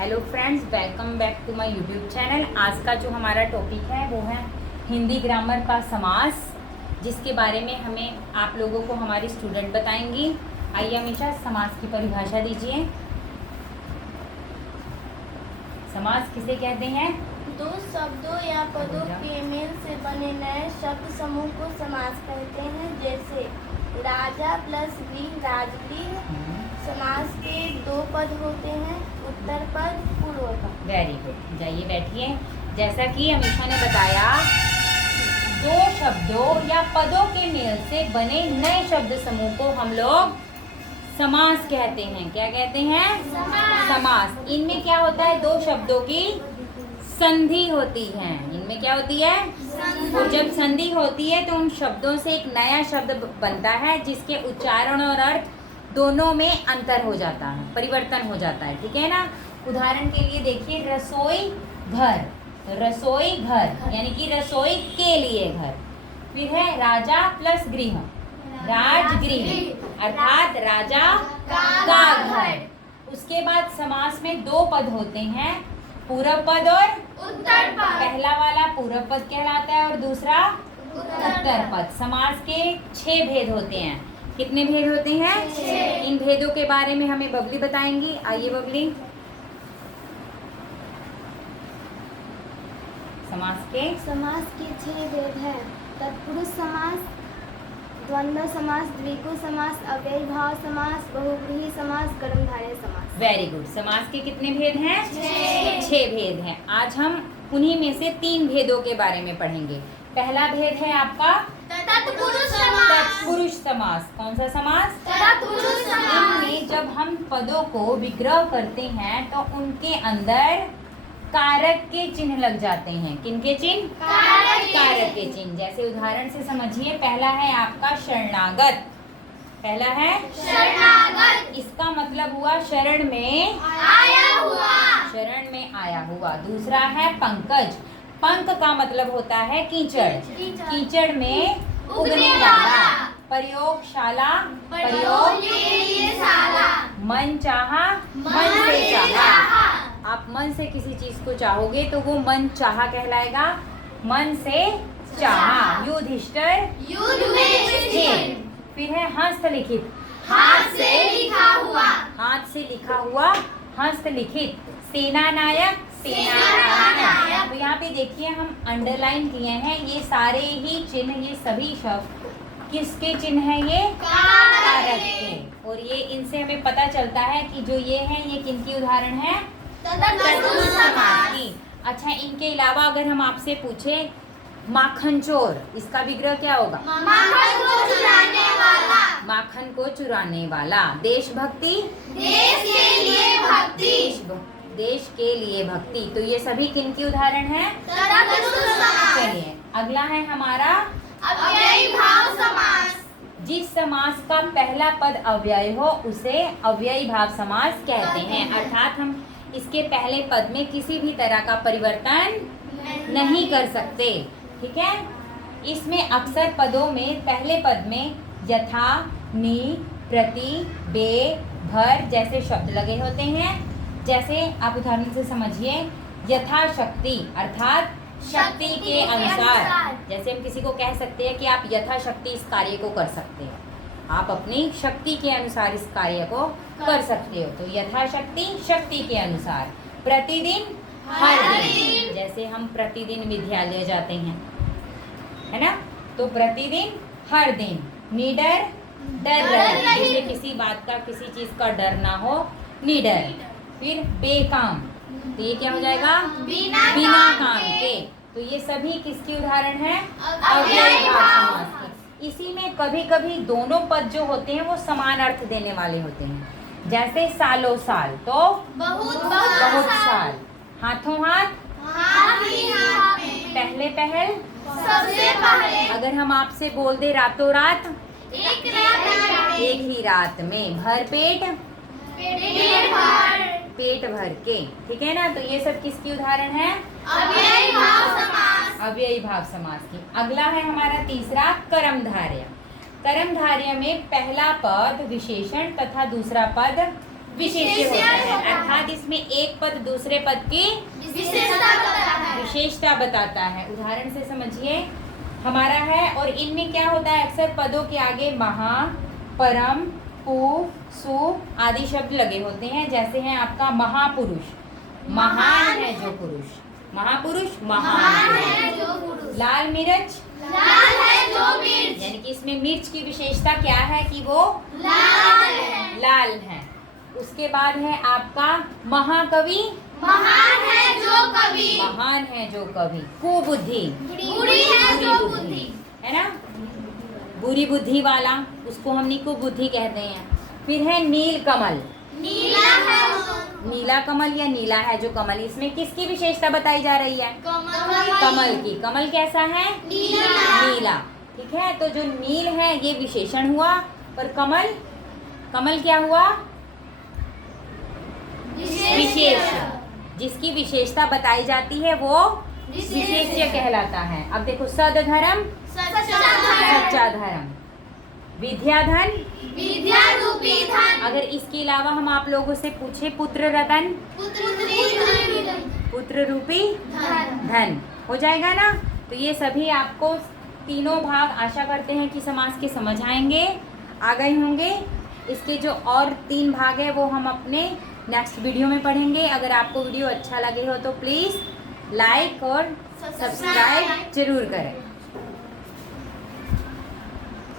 Hello friends, welcome back to my YouTube channel. आज का जो हमारा टॉपिक है वो है हिंदी ग्रामर का समास, जिसके बारे में हमें आप लोगों को हमारी स्टूडेंट बताएंगी। आइए हमेशा समास की परिभाषा दीजिए। समास किसे कहते हैं? दो शब्दों या पदों के मेल से बने नए शब्द समूह को समास कहते हैं। जैसे राजा प्लस गृह राजगृह। समास के दो पद होते हैं, उत्तर पद, पूर्व पद। वेरी गुड, जाइए बैठिए। जैसा कि अमीषा ने बताया, दो शब्दों या पदों के मेल से बने नए शब्द समूह को हम लोग समास कहते हैं। क्या कहते हैं? समास। इनमें क्या होता है? दो शब्दों की संधि होती है। इनमें क्या होती है? और जब संधि होती है तो उन शब्दों से एक नया शब्द बनता है, जिसके उच्चारण और अर्थ दोनों में अंतर हो जाता है, परिवर्तन हो जाता है। ठीक है ना? उदाहरण के लिए देखिए, रसोई घर, रसोई घर यानी कि रसोई के लिए घर। फिर है राजा प्लस गृह, राजगृह अर्थात राजा का घर। उसके बाद समास में दो पद होते हैं, पूर्व पद और उत्तर पद। पहला वाला पूर्व पद कहलाता है और दूसरा उत्तर पद। समास के 6 भेद होते हैं। कितने भेद होते हैं? 6। इन भेदों के बारे में हमें बबली बताएंगी। आइए बबली। समास के 6 भेद हैं। तत्पुरुष समास, द्वंद्व समास, द्विगु समास, अव्ययी भाव समास, बहुव्रीहि समास, कर्मधारय समास। Very good. समास के कितने भेद हैं? 6 भेद हैं। आज हम उन्हीं में से 3 भेदों के बारे में पढ़ेंगे। पहला भेद है आपका तत्पुरुष समास। तत्पुरुष समास। कौन सा समास? तत्पुरुष समास। इनमें जब हम पदों को विग्रह करते हैं तो उनके अंदर कारक के चिन्ह लग जाते हैं। किनके चिन्ह? कारक के चिन्ह। जैसे उदाहरण से समझिए, पहला है आपका शरणागत। पहला है शरणागत। इसका मतलब हुआ शरण में आया हुआ। शरण में आया हुआ। दूसरा है पंकज। पंक का मतलब होता है कीचड़, कीचड़ में उगने वाला। प्रयोगशाला, प्रयोग के लिए शाला। मन चाहा, मन से चाहा। आप मन से किसी चीज को चाहोगे तो वो मन चाहा कहलाएगा। मन से चाहा। युधिष्ठिर युद्ध में स्थिर। फिर है हस्तलिखित। हाथ से लिखा हुआ। हाथ से लिखा हुआ, हस्तलिखित। सेनानायक, सेनानायक। तो यहाँ पे देखिए हम अंडरलाइन किए हैं ये सारे ही चिन्ह, ये सभी शब्द किसके चिन्ह हैं? ये कारक के। और ये इनसे हमें पता चलता है कि जो ये है ये किनकी उदाहरण है? तत्पुरुष समास की। अच्छा, इनके अलावा अगर हम आपसे पूछे माखन चोर, इसका विग्रह क्या होगा? माखन को चुराने वाला। माखन को चुराने वाला। देशभक्ति, देश के लिए भक्ति। देश के लिए भक्ति। तो ये सभी किनकी उदाहरण है? तत्पुरुष समास। चलिए अगला है हमारा अव्ययी भाव समास। जिस समास का पहला पद अव्यय हो उसे अव्ययी भाव समास कहते हैं। अर्थात हम इसके पहले पद में किसी भी तरह का परिवर्तन नहीं कर सकते। ठीक है? इसमें अक्सर पदों में पहले पद में यथा, नि, प्रति, बे, भर जैसे शब्द लगे होते हैं। जैसे आप उदाहरण से समझिए, यथाशक्ति अर्थात शक्ति के अनुसार। जैसे हम किसी को कह सकते हैं कि आप यथाशक्ति इस कार्य को कर सकते हैं, आप अपनी शक्ति के अनुसार इस कार्य को कर सकते हो। तो यथाशक्ति, शक्ति के अनुसार। प्रतिदिन, हर दिन। जैसे हम प्रतिदिन विद्यालय जाते हैं, है ना? तो प्रतिदिन, हर दिन। निडर, डर रहित, जिसे किसी बात का, किसी चीज का डर ना हो, निडर। फिर बेकाम, तो ये क्या हो जाएगा? बिना काम के। तो ये सभी किसकी उदाहरण है? अव्ययी भाव समास की। इसी में कभी कभी दोनों पद जो होते हैं वो समान अर्थ देने वाले होते हैं। जैसे सालों साल, तो बहुत साल। हाथों हाथ, हाथ ही हाथ में। पहले पहल, सबसे पहले। अगर हम आपसे बोल दे रातों रात, एक रात में। एक ही रात में। भर पेट, पेट भर के। ठीक है ना? तो ये सब किसकी उदाहरण है? अव्ययी भाव समास। अव्ययी भाव समास की। अगला है हमारा तीसरा कर्मधारय। कर्मधारय में पहला पद विशेषण तथा दूसरा पद विशेष्य होता है। अर्थात इसमें एक पद दूसरे पद की विशेषता बताता है। उदाहरण से समझिए, हमारा है और इनमें क्या होता है, अक्सर पदों के आगे महा, परम, पु, सु आदि शब्द लगे होते हैं। जैसे है आपका महापुरुष, महान है जो पुरुष, महापुरुष महान है जो पुरुष। लाल मिर्च, लाल है जो मिर्च, यानी कि इसमें मिर्च की विशेषता क्या है कि वो लाल है। उसके बाद है आपका महाकवि, महान है जो कवि, महान है जो कवि। कुबुद्धि, बुरी है जो बुद्धि, है ना, बुरी बुद्धि वाला, उसको हम कुबुद्धि कहते हैं। फिर है नील कमल, नीला है नीला कमल या नीला है जो कमल, इसमें किसकी विशेषता बताई जा रही है, कमल, कमल की। कमल कैसा है, नीला, ठीक है। तो जो नील है ये विशेषण हुआ, और कमल, कमल क्या हुआ, विशेषण। जिसकी विशेषता बताई जाती है वो विशेष्य कहलाता है। अब देखो, सदधर्म, सच्चा धर्म, विद्याधन, विद्या रूपी धन, अगर इसके अलावा हम आप लोगों से पूछे पुत्र रतन, पुत्र रूपी धन, हो जाएगा ना। तो ये सभी आपको तीनों भाग आशा करते हैं कि समास के समझ आएंगे, आ गए होंगे। इसके जो और 3 भाग है वो हम अपने नेक्स्ट वीडियो में पढ़ेंगे। अगर आपको वीडियो अच्छा लगे हो तो प्लीज़ लाइक और सब्सक्राइब जरूर करें।